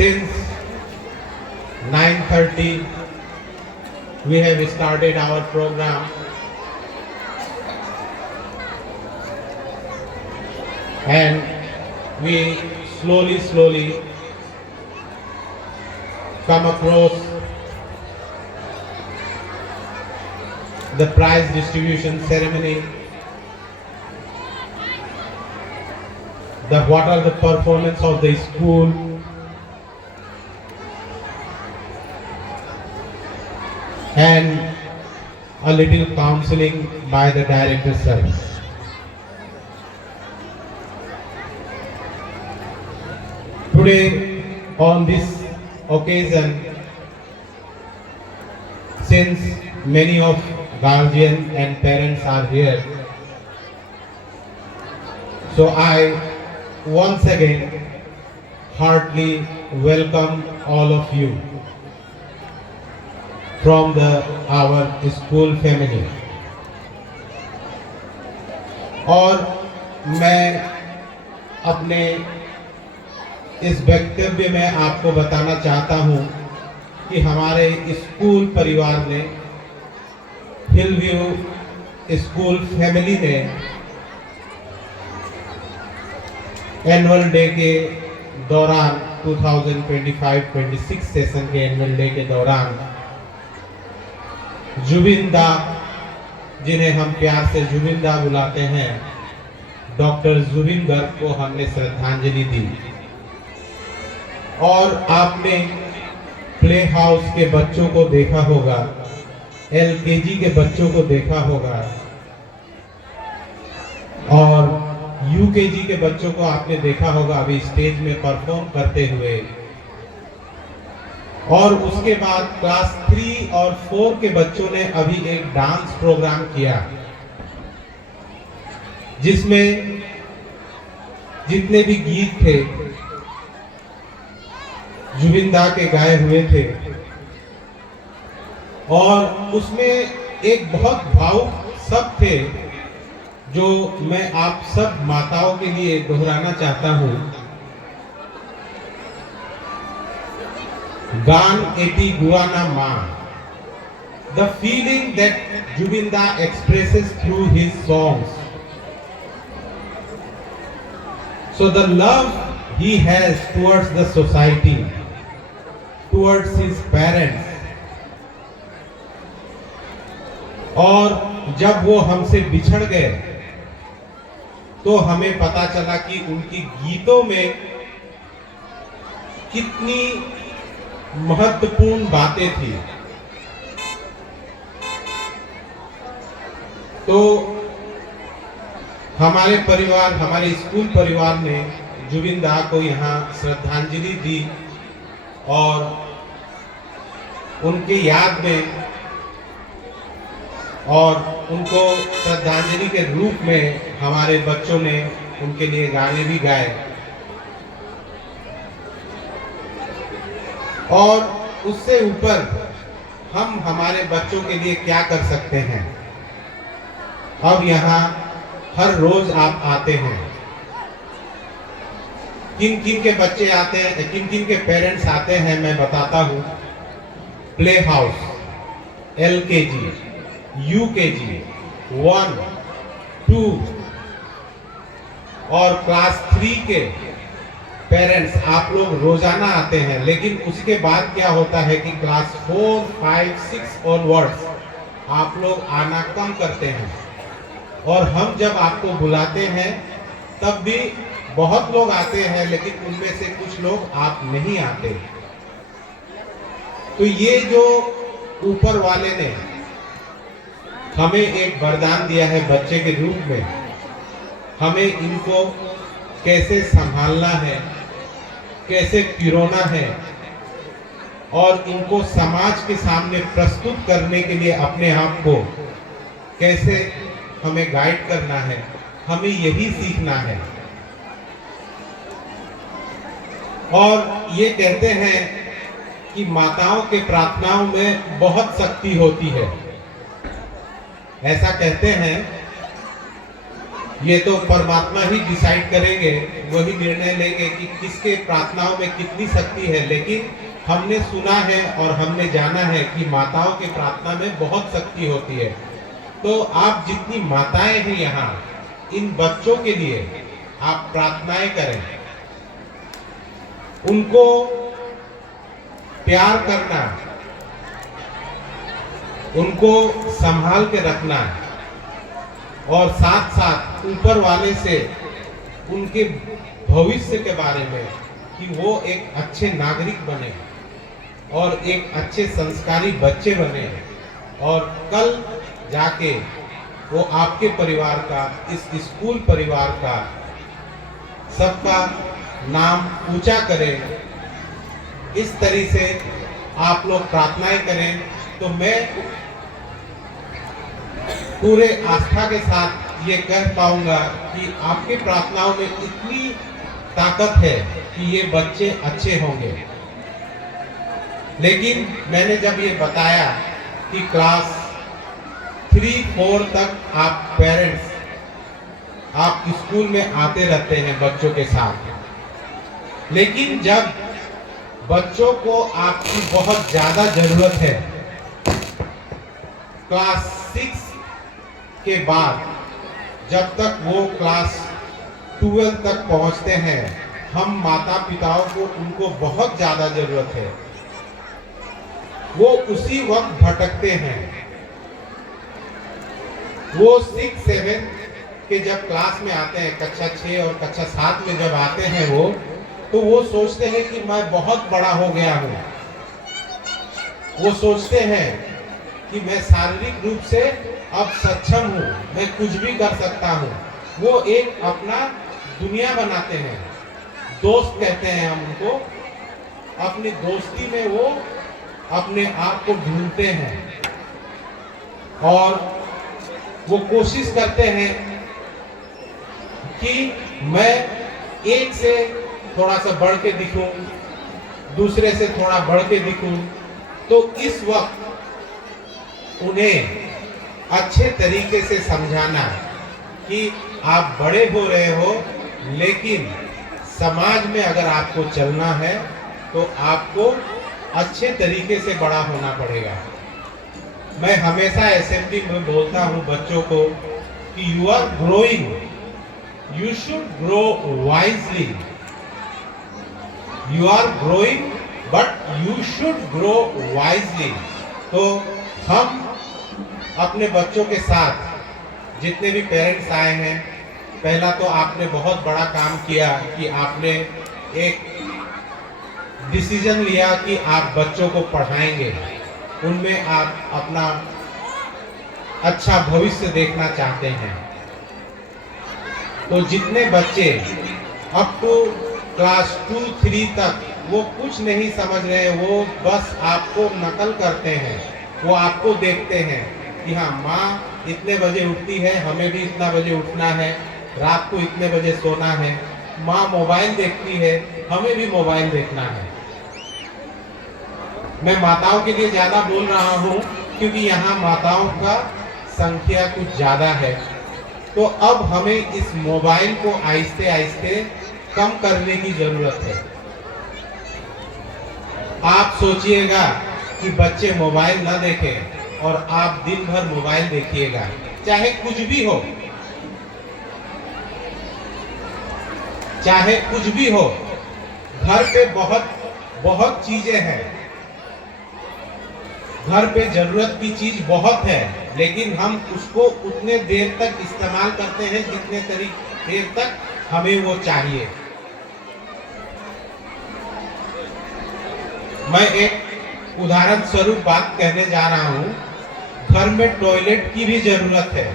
Since 9:30 we have started our program, and we slowly come across the prize distribution ceremony. What are the performance of the school, and a little counseling by the director sir. Today, on this occasion, since many of guardians and parents are here, so I once again heartily welcome all of you from our school family. और मैं अपने इस वक्तव्य में आपको बताना चाहता हूँ कि हमारे स्कूल परिवार ने, हिलव्यू स्कूल फैमिली ने एनुअल डे के दौरान 2025-26 सेशन के एनुअल डे के दौरान जुबिंदा, जिन्हें हम प्यार से जुबिंदा बुलाते हैं, डॉक्टर जुबिन गर्ग को हमने श्रद्धांजलि दी। और आपने प्ले हाउस के बच्चों को देखा होगा, LKG के बच्चों को देखा होगा, और UKG के बच्चों को आपने देखा होगा अभी स्टेज में परफॉर्म करते हुए। और उसके बाद क्लास 3 और 4 के बच्चों ने अभी एक डांस प्रोग्राम किया, जिसमें जितने भी गीत थे जुबिंदा के गाए हुए थे, और उसमें एक बहुत भावुक शब्द थे जो मैं आप सब माताओं के लिए दोहराना चाहता हूं। गान एटी गुआना मां, the feeling that Jubinda expresses through his songs. So the love he has towards the society, towards his parents, और जब वो हमसे बिछड़ गए तो हमें पता चला कि उनकी गीतों में कितनी महत्वपूर्ण बातें थी। तो हमारे परिवार, हमारे स्कूल परिवार ने जुबिंदा को यहाँ श्रद्धांजलि दी, और उनके याद में और उनको श्रद्धांजलि के रूप में हमारे बच्चों ने उनके लिए गाने भी गाए। और उससे ऊपर हम हमारे बच्चों के लिए क्या कर सकते हैं? अब यहाँ हर रोज आप आते हैं, किन किन के बच्चे आते हैं, किन किन के पेरेंट्स आते हैं, मैं बताता हूँ। प्ले हाउस, LKG, UKG 1, 2 और क्लास 3 के पेरेंट्स आप लोग रोजाना आते हैं। लेकिन उसके बाद क्या होता है कि क्लास 4, 5, 6 ऑनवर्ड्स आप लोग आना कम करते हैं, और हम जब आपको बुलाते हैं तब भी बहुत लोग आते हैं, लेकिन उनमें से कुछ लोग आप नहीं आते। तो ये जो ऊपर वाले ने हमें एक वरदान दिया है बच्चे के रूप में, हमें इनको कैसे संभालना है, कैसे पिरोना है, और इनको समाज के सामने प्रस्तुत करने के लिए अपने आप को कैसे हमें गाइड करना है, हमें यही सीखना है। और ये कहते हैं कि माताओं के प्रार्थनाओं में बहुत शक्ति होती है। ऐसा कहते हैं ये तो परमात्मा ही डिसाइड करेंगे, वही निर्णय लेंगे कि किसके प्रार्थनाओं में कितनी शक्ति है। लेकिन हमने सुना है और हमने जाना है कि माताओं के प्रार्थना में बहुत शक्ति होती है। तो आप जितनी माताएं हैं यहाँ, इन बच्चों के लिए आप प्रार्थनाएं करें, उनको प्यार करना, उनको संभाल के रखना और साथ साथ ऊपर वाले से उनके भविष्य के बारे में कि वो एक अच्छे नागरिक बने और एक अच्छे संस्कारी बच्चे बने और कल जाके वो आपके परिवार का, इस स्कूल परिवार का, सबका नाम ऊंचा करें। इस तरह से आप लोग प्रार्थनाएं करें तो मैं पूरे आस्था के साथ ये कह पाऊंगा कि आपकी प्रार्थनाओं में इतनी ताकत है कि ये बच्चे अच्छे होंगे। लेकिन मैंने जब ये बताया कि क्लास 3-4 तक आप पेरेंट्स आप स्कूल में आते रहते हैं बच्चों के साथ, लेकिन जब बच्चों को आपकी बहुत ज्यादा जरूरत है, क्लास 6 के बाद जब तक वो क्लास 12 तक पहुंचते हैं, हम माता पिताओं को उनको बहुत ज्यादा जरूरत है। वो उसी वक्त भटकते हैं। वो 6-7 के जब क्लास में आते हैं, कक्षा 6 और कक्षा 7 में जब आते हैं तो वो सोचते हैं कि मैं बहुत बड़ा हो गया हूँ। वो सोचते हैं कि मैं शारीरिक रूप से अब सक्षम हूँ, मैं कुछ भी कर सकता हूँ। वो एक अपना दुनिया बनाते हैं, दोस्त कहते हैं हम उनको। अपनी दोस्ती में वो अपने आप को ढूंढते हैं और वो कोशिश करते हैं कि मैं एक से थोड़ा सा बढ़ के दिखूं, दूसरे से थोड़ा बढ़ के दिखूं। तो इस वक्त उन्हें अच्छे तरीके से समझाना कि आप बड़े हो रहे हो, लेकिन समाज में अगर आपको चलना है तो आपको अच्छे तरीके से बड़ा होना पड़ेगा। मैं हमेशा असेंबली में बोलता हूं बच्चों को कि you are growing, you should grow wisely. You are growing but you should grow wisely. तो हम अपने बच्चों के साथ जितने भी पेरेंट्स आए हैं, पहला तो आपने बहुत बड़ा काम किया कि आपने एक डिसीजन लिया कि आप बच्चों को पढ़ाएंगे, उनमें आप अपना अच्छा भविष्य देखना चाहते हैं। तो जितने बच्चे अप टू क्लास 2-3 तक वो कुछ नहीं समझ रहे, वो बस आपको नकल करते हैं, वो आपको देखते हैं कि हाँ माँ इतने बजे उठती है, हमें भी इतना बजे उठना है, रात को इतने बजे सोना है। माँ मोबाइल देखती है, हमें भी मोबाइल देखना है। मैं माताओं के लिए ज्यादा बोल रहा हूँ क्योंकि यहाँ माताओं का संख्या कुछ ज्यादा है। तो अब हमें इस मोबाइल को आहिस्ते आहिस्ते कम करने की जरूरत है। आप सोचिएगा कि बच्चे मोबाइल ना देखें और आप दिन भर मोबाइल देखिएगा, चाहे कुछ भी हो, चाहे कुछ भी हो। घर पे बहुत चीजें हैं, घर पे जरूरत की चीज बहुत है, लेकिन हम उसको उतने देर तक इस्तेमाल करते हैं जितने देर तक हमें वो चाहिए। मैं एक उदाहरण स्वरूप बात कहने जा रहा हूं। घर में टॉयलेट की भी जरूरत है।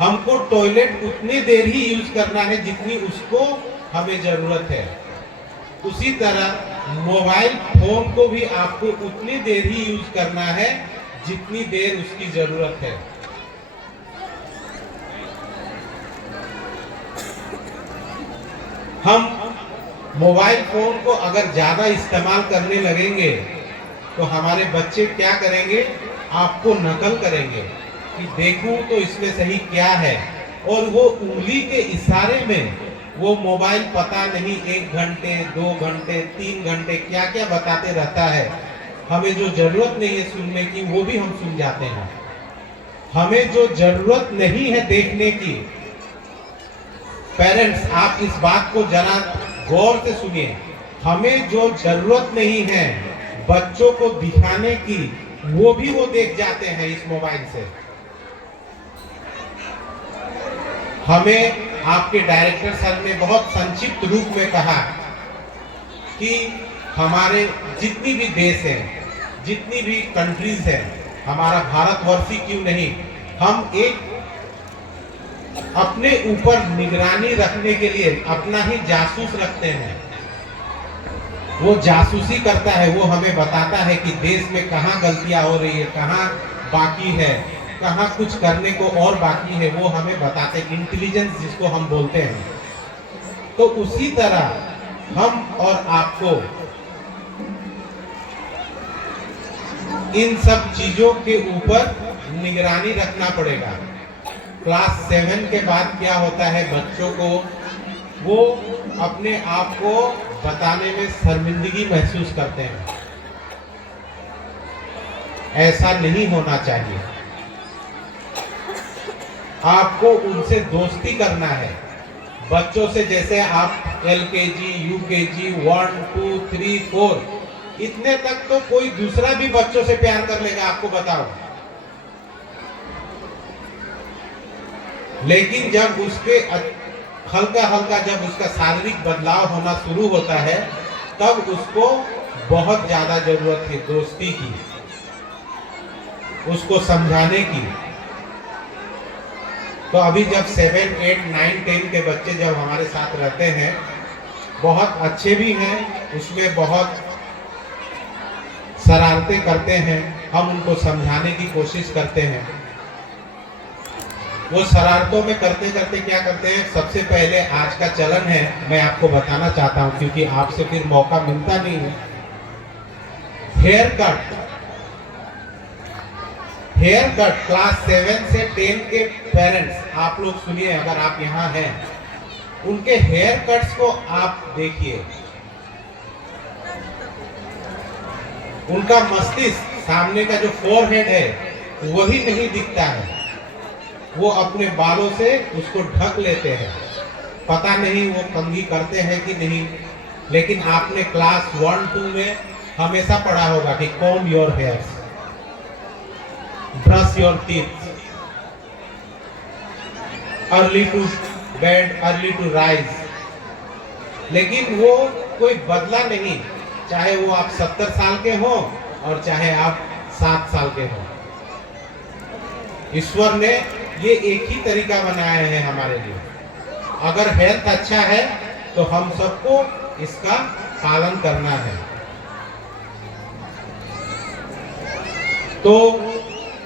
हमको टॉयलेट उतनी देर ही यूज करना है जितनी उसको हमें जरूरत है। उसी तरह मोबाइल फोन को भी आपको उतनी देर ही यूज करना है जितनी देर उसकी जरूरत है। हम मोबाइल फोन को अगर ज्यादा इस्तेमाल करने लगेंगे तो हमारे बच्चे क्या करेंगे, आपको नकल करेंगे कि देखूं तो इसमें सही क्या है, और वो उंगली के इशारे में वो मोबाइल पता नहीं 1 घंटे 2 घंटे 3 घंटे क्या क्या बताते रहता है। हमें जो जरूरत नहीं है सुनने की वो भी हम सुन जाते हैं। हमें जो जरूरत नहीं है देखने की, पेरेंट्स आप इस बात को जरा गौर से सुनिए, हमें जो जरूरत नहीं है बच्चों को दिखाने की वो भी वो देख जाते हैं इस मोबाइल से। हमें आपके डायरेक्टर सर ने बहुत संक्षिप्त रूप में कहा कि हमारे जितनी भी देश हैं, जितनी भी कंट्रीज हैं, हमारा भारतवर्ष ही क्यों नहीं, हम एक अपने ऊपर निगरानी रखने के लिए अपना ही जासूस रखते हैं। वो जासूसी करता है, वो हमें बताता है कि देश में कहाँ गलतियां हो रही है, कहाँ बाकी है, कहाँ कुछ करने को और बाकी है, वो हमें बताते हैं, इंटेलिजेंस जिसको हम बोलते हैं। तो उसी तरह हम और आपको इन सब चीजों के ऊपर निगरानी रखना पड़ेगा। क्लास 7 के बाद क्या होता है, बच्चों को वो अपने आप को बताने में शर्मिंदगी महसूस करते हैं। ऐसा नहीं होना चाहिए। आपको उनसे दोस्ती करना है बच्चों से। जैसे आप LKG, UKG 1, 2, 3, 4 इतने तक तो कोई दूसरा भी बच्चों से प्यार कर लेगा, आपको बताओ। लेकिन जब उसके हल्का हल्का जब उसका शारीरिक बदलाव होना शुरू होता है तब उसको बहुत ज्यादा जरूरत है दोस्ती की, उसको समझाने की। तो अभी जब 7, 8, 9, 10 के बच्चे जब हमारे साथ रहते हैं, बहुत अच्छे भी हैं, उसमें बहुत शरारतें करते हैं, हम उनको समझाने की कोशिश करते हैं। वो शरारतों में करते करते क्या करते हैं, सबसे पहले आज का चलन है, मैं आपको बताना चाहता हूं क्योंकि आपसे फिर मौका मिलता नहीं है। हेयर कट क्लास 7 से 10 के पेरेंट्स आप लोग सुनिए, अगर आप यहाँ हैं, उनके हेयर कट्स को आप देखिए। उनका मस्तिष्क, सामने का जो फोरहेड है वही नहीं दिखता है, वो अपने बालों से उसको ढक लेते हैं। पता नहीं वो कंघी करते हैं कि नहीं, लेकिन आपने क्लास 1, 2 में हमेशा पढ़ा होगा कि comb your hairs, brush your teeth, early to bed, early to rise. लेकिन वो कोई बदला नहीं, चाहे वो आप 70 साल के हो और चाहे आप 7 साल के हो। ईश्वर ने ये एक ही तरीका बनाया है हमारे लिए। अगर हेल्थ अच्छा है तो हम सबको इसका पालन करना है। तो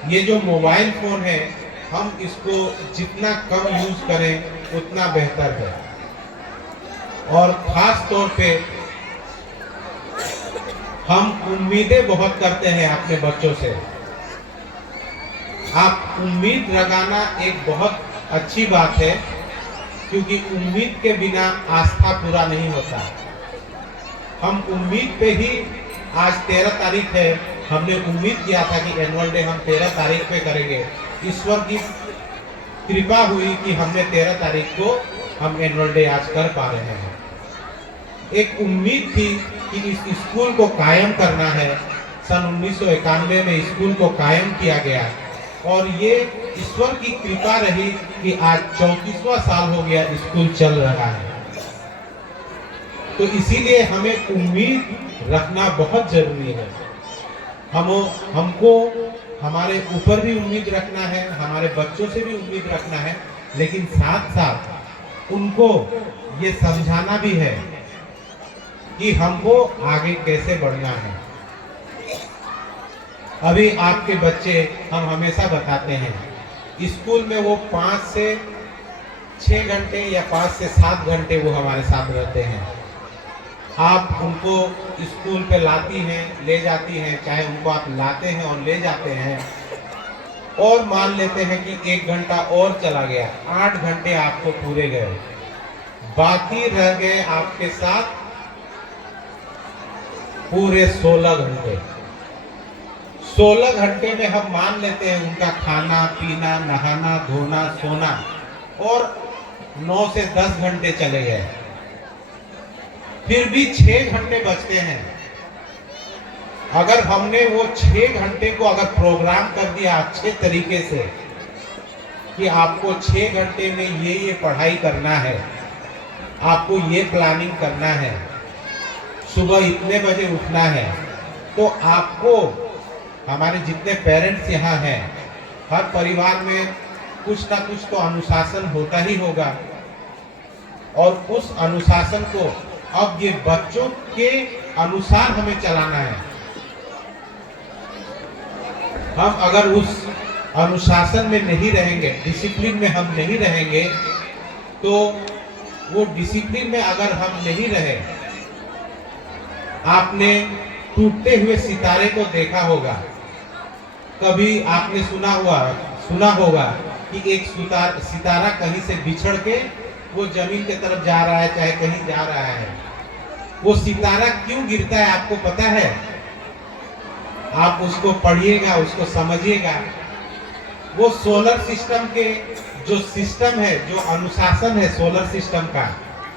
ये जो मोबाइल फोन है, हम इसको जितना कम यूज करें उतना बेहतर है। और खास तौर पे हम उम्मीदें बहुत करते हैं अपने बच्चों से। आप उम्मीद लगाना एक बहुत अच्छी बात है, क्योंकि उम्मीद के बिना आस्था पूरा नहीं होता। हम उम्मीद पे ही, आज 13 तारीख है, हमने उम्मीद किया था कि एनुअल डे हम 13 तारीख पे करेंगे। ईश्वर की कृपा हुई कि हमने 13 तारीख को हम एनुअल डे आज कर पा रहे हैं। एक उम्मीद थी कि इस स्कूल को कायम करना है। सन 1991 में स्कूल को कायम किया गया और ये ईश्वर की कृपा रही कि आज 34वां साल हो गया स्कूल चल रहा है। तो इसीलिए हमें उम्मीद रखना बहुत जरूरी है। हमको हमारे ऊपर भी उम्मीद रखना है, हमारे बच्चों से भी उम्मीद रखना है, लेकिन साथ साथ उनको ये समझाना भी है कि हमको आगे कैसे बढ़ना है। अभी आपके बच्चे, हम हमेशा बताते हैं, स्कूल में वो 5 से 6 घंटे या 5 से 7 घंटे वो हमारे साथ रहते हैं। आप उनको स्कूल पे लाती हैं, ले जाती हैं, चाहे उनको आप लाते हैं और ले जाते हैं, और मान लेते हैं कि 1 घंटा और चला गया, 8 घंटे आपको पूरे गए, बाकी रह गए आपके साथ पूरे 16 घंटे। 16 घंटे में हम मान लेते हैं उनका खाना पीना, नहाना धोना, सोना, और 9 से 10 घंटे चले गए, फिर भी 6 घंटे बचते हैं। अगर हमने वो 6 घंटे को अगर प्रोग्राम कर दिया अच्छे तरीके से कि आपको 6 घंटे में ये पढ़ाई करना है, आपको ये प्लानिंग करना है, सुबह इतने बजे उठना है, तो आपको, हमारे जितने पेरेंट्स यहाँ हैं, हर परिवार में कुछ ना कुछ तो अनुशासन होता ही होगा, और उस अनुशासन को अब ये बच्चों के अनुसार हमें चलाना है। हम अगर उस अनुशासन में नहीं रहेंगे, डिसिप्लिन में हम नहीं रहेंगे, तो वो डिसिप्लिन में अगर हम नहीं रहे, आपने टूटते हुए सितारे को देखा होगा, कभी आपने सुना होगा कि एक सितारा कहीं से बिछड़ के वो जमीन की तरफ जा रहा है, चाहे कहीं जा रहा है। वो सितारा क्यों गिरता है आपको पता है? आप उसको पढ़िएगा, उसको समझिएगा। वो सोलर सिस्टम के जो सिस्टम है, जो अनुशासन है सोलर सिस्टम का,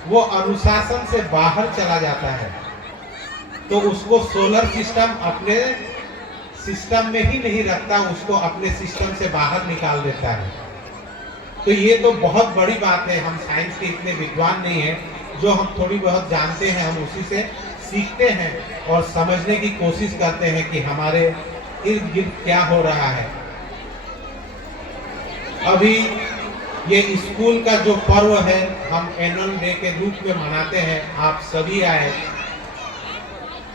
वो अनुशासन से बाहर चला जाता है, तो उसको सोलर सिस्टम अपने सिस्टम में ही नहीं रखता, उसको अपने सिस्टम से बाहर निकाल देता है। तो ये तो बहुत बड़ी बात है। हम साइंस के इतने विद्वान नहीं हैं, जो हम थोड़ी बहुत जानते हैं हम उसी से सीखते हैं और समझने की कोशिश करते हैं कि हमारे इर्द गिर्द क्या हो रहा है। अभी ये स्कूल का जो पर्व है हम एनुअल डे के रूप में मनाते हैं। आप सभी आए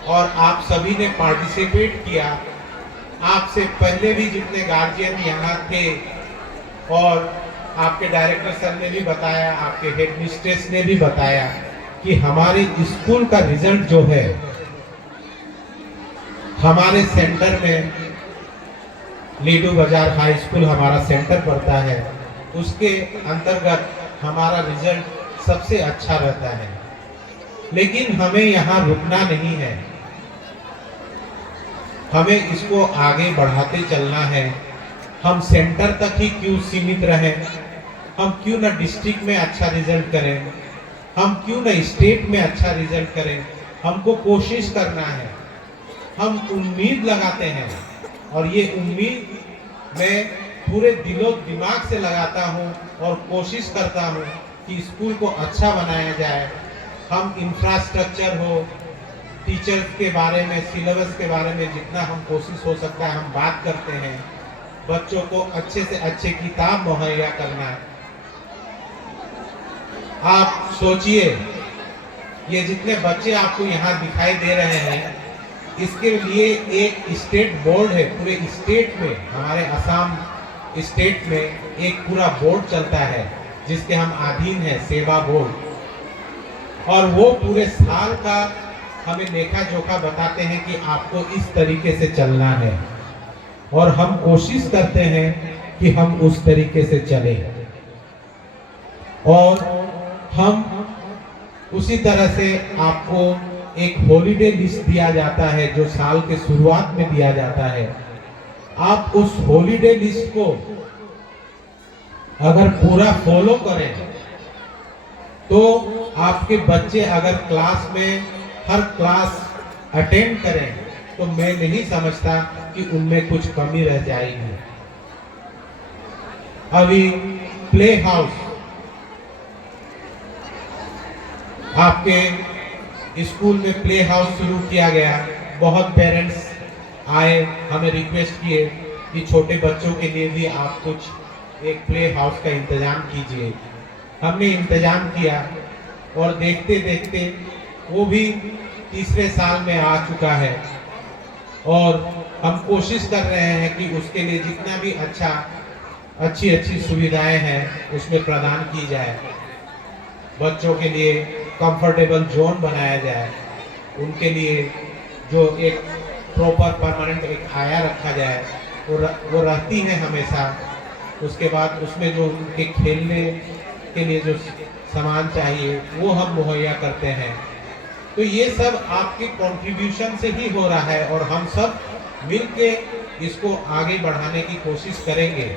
और आप सभी ने पार्टिसिपेट किया। आपसे पहले भी जितने गार्जियन यहाँ थे और आपके डायरेक्टर सर ने भी बताया, आपके हेड मिस्ट्रेस ने भी बताया कि हमारे स्कूल का रिजल्ट जो है, हमारे सेंटर में लीडू बाजार हाई स्कूल हमारा सेंटर पड़ता है, उसके अंतर्गत हमारा रिजल्ट सबसे अच्छा रहता है। लेकिन हमें यहाँ रुकना नहीं है, हमें इसको आगे बढ़ाते चलना है। हम सेंटर तक ही क्यों सीमित रहें? हम क्यों ना डिस्ट्रिक्ट में अच्छा रिजल्ट करें? हम क्यों ना स्टेट में अच्छा रिजल्ट करें? हमको कोशिश करना है। हम उम्मीद लगाते हैं और ये उम्मीद मैं पूरे दिलो दिमाग से लगाता हूँ और कोशिश करता हूँ कि स्कूल को अच्छा बनाया जाए। हम इंफ्रास्ट्रक्चर हो, टीचर्स के बारे में, सिलेबस के बारे में जितना हम कोशिश हो सकता है हम बात करते हैं। बच्चों को अच्छे से अच्छे किताब मुहैया करना। आप सोचिए, ये जितने बच्चे आपको यहाँ दिखाई दे रहे हैं, इसके लिए एक स्टेट बोर्ड है। पूरे स्टेट में, हमारे असम स्टेट में एक पूरा बोर्ड चलता है जिसके हम अधीन हैं, सेवा बोर्ड, और वो पूरे साल का हमें लेखा जोखा बताते हैं कि आपको इस तरीके से चलना है, और हम कोशिश करते हैं कि हम उस तरीके से चलें, और हम उसी तरह से आपको एक हॉलीडे लिस्ट दिया जाता है जो साल के शुरुआत में दिया जाता है। आप उस हॉलीडे लिस्ट को अगर पूरा फॉलो करें तो आपके बच्चे अगर क्लास में हर क्लास अटेंड करें तो मैं नहीं समझता कि उनमें कुछ कमी रह जाएगी। अभी प्ले हाउस, आपके स्कूल में प्ले हाउस शुरू किया गया। बहुत पेरेंट्स आए, हमें रिक्वेस्ट किए कि छोटे बच्चों के लिए भी आप कुछ एक प्ले हाउस का इंतजाम कीजिए। हमने इंतजाम किया और देखते देखते वो भी तीसरे साल में आ चुका है, और हम कोशिश कर रहे हैं कि उसके लिए जितना भी अच्छी सुविधाएं हैं उसमें प्रदान की जाए। बच्चों के लिए कंफर्टेबल जोन बनाया जाए, उनके लिए जो एक प्रॉपर परमानेंट एक आया रखा जाए, वो रहती हैं हमेशा। उसके बाद उसमें जो उनके खेलने के लिए जो सामान चाहिए वो हम मुहैया करते हैं। तो ये सब आपके कंट्रीब्यूशन से ही हो रहा है और हम सब मिलके इसको आगे बढ़ाने की कोशिश करेंगे।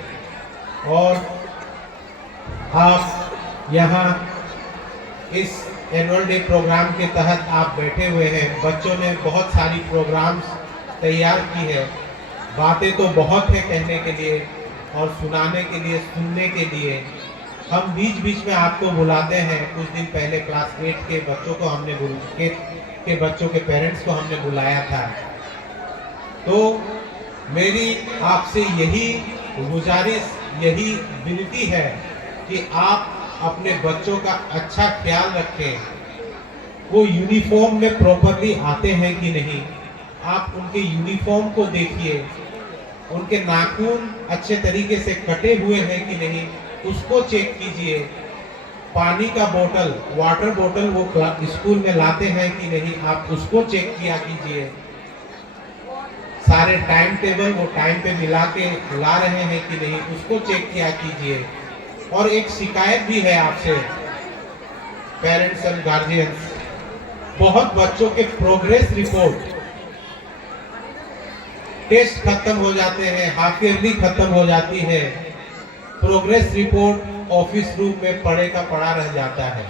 और आप यहाँ इस एनुअल डे प्रोग्राम के तहत आप बैठे हुए हैं। बच्चों ने बहुत सारी प्रोग्राम्स तैयार की है। बातें तो बहुत है कहने के लिए और सुनाने के लिए, सुनने के लिए। हम बीच बीच में आपको बुलाते हैं। कुछ दिन पहले क्लास 8 के बच्चों को हमने के बच्चों के पेरेंट्स को हमने बुलाया था। तो मेरी आपसे यही गुजारिश, यही विनती है कि आप अपने बच्चों का अच्छा ख्याल रखें। वो यूनिफॉर्म में प्रॉपरली आते हैं कि नहीं, आप उनके यूनिफॉर्म को देखिए। उनके नाखून अच्छे तरीके से कटे हुए हैं कि नहीं, उसको चेक कीजिए। पानी का बोतल, वाटर बोतल वो स्कूल में लाते हैं कि नहीं, आप उसको चेक किया कीजिए। सारे टाइम टेबल वो टाइम पे मिला के ला रहे हैं कि नहीं, उसको चेक किया कीजिए। और एक शिकायत भी है आपसे पेरेंट्स एंड गार्जियंस, बहुत बच्चों के प्रोग्रेस रिपोर्ट, टेस्ट खत्म हो जाते हैं, हाफ ईयरली खत्म हो जाती है, प्रोग्रेस रिपोर्ट ऑफिस रूम में पड़े का पड़ा रह जाता है।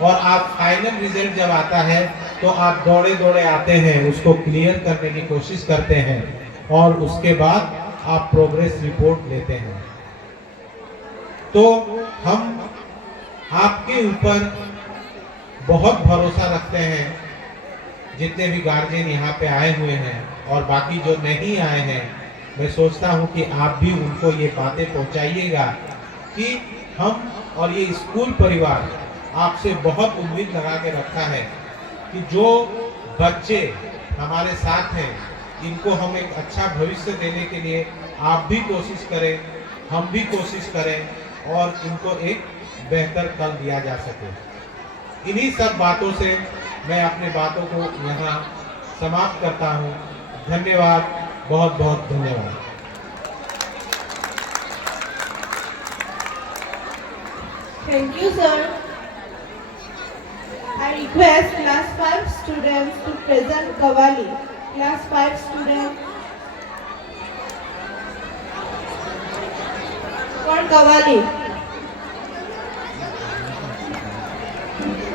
और आप फाइनल रिजल्ट जब आता है तो आप दौड़े दौड़े आते हैं, उसको क्लियर करने की कोशिश करते हैं और उसके बाद आप प्रोग्रेस रिपोर्ट लेते हैं। तो हम आपके ऊपर बहुत भरोसा रखते हैं, जितने भी गार्जियन यहाँ पे आए हुए हैं और बाकी जो नहीं आए हैं। मैं सोचता हूँ कि आप भी उनको ये बातें पहुँचाइएगा कि हम और ये स्कूल परिवार आपसे बहुत उम्मीद लगा के रखा है कि जो बच्चे हमारे साथ हैं, इनको हम एक अच्छा भविष्य देने के लिए आप भी कोशिश करें, हम भी कोशिश करें और इनको एक बेहतर कल दिया जा सके। इन्हीं सब बातों से मैं अपनी बातों को यहाँ समाप्त करता हूँ। धन्यवाद, बहुत बहुत धन्यवाद। Thank you, sir. I request class 5 students to present Qawwali. Class 5 student for Qawwali.